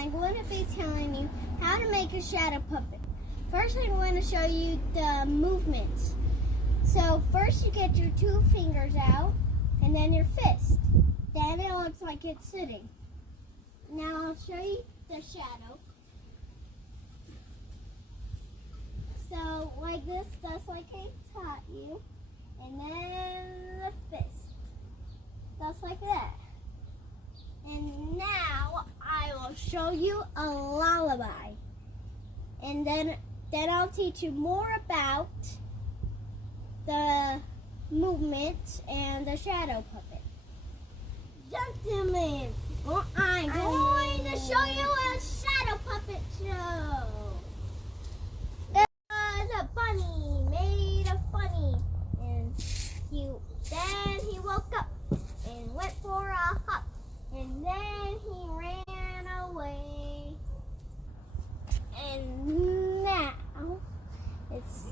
I'm going to be telling you how to make a shadow puppet. First, I'm going to show you the movements. So first you get your 2 fingers out and then your fist. Then it looks like it's sitting. Now I'll show you the shadow. So like this, just like I taught you. And then the fist. Just like that. And now I will show you a lullaby. And then I'll teach you more about the movements and the shadow puppet. Gentlemen, I'm going to show you a shadow puppet show. There was a bunny made of funny, and then he woke up and went for a hop, and then he ran away. And now it's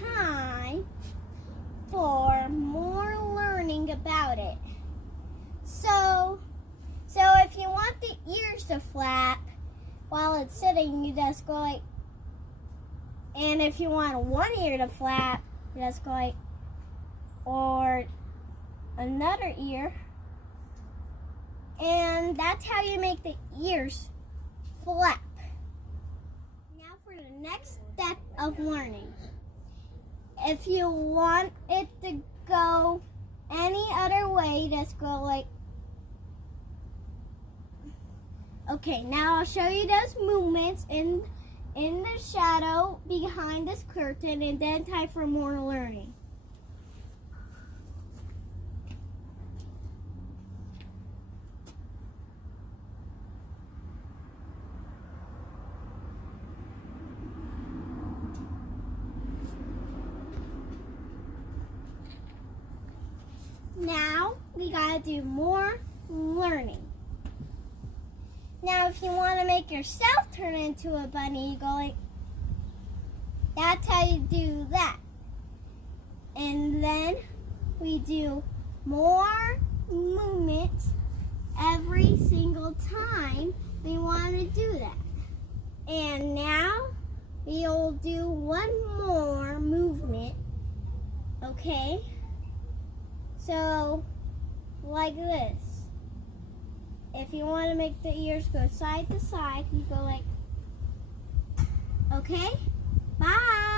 time for more learning about it. So if you want the ears to flap while it's sitting, you just go like, and if you want one ear to flap, you just go like, or another ear, and that's how you make the ears flap. Now for the next step of learning. If you want it to go any other way, just go like, okay, now I'll show you those movements in the shadow behind this curtain, and then time for more learning. Now we gotta do more learning. Now if you want to make yourself turn into a bunny, you go like, that's how you do that. And then we do more movements every single time we want to do that. And now we'll do one more movement, okay? So, like this. If you want to make the ears go side to side, you go like, okay? Bye!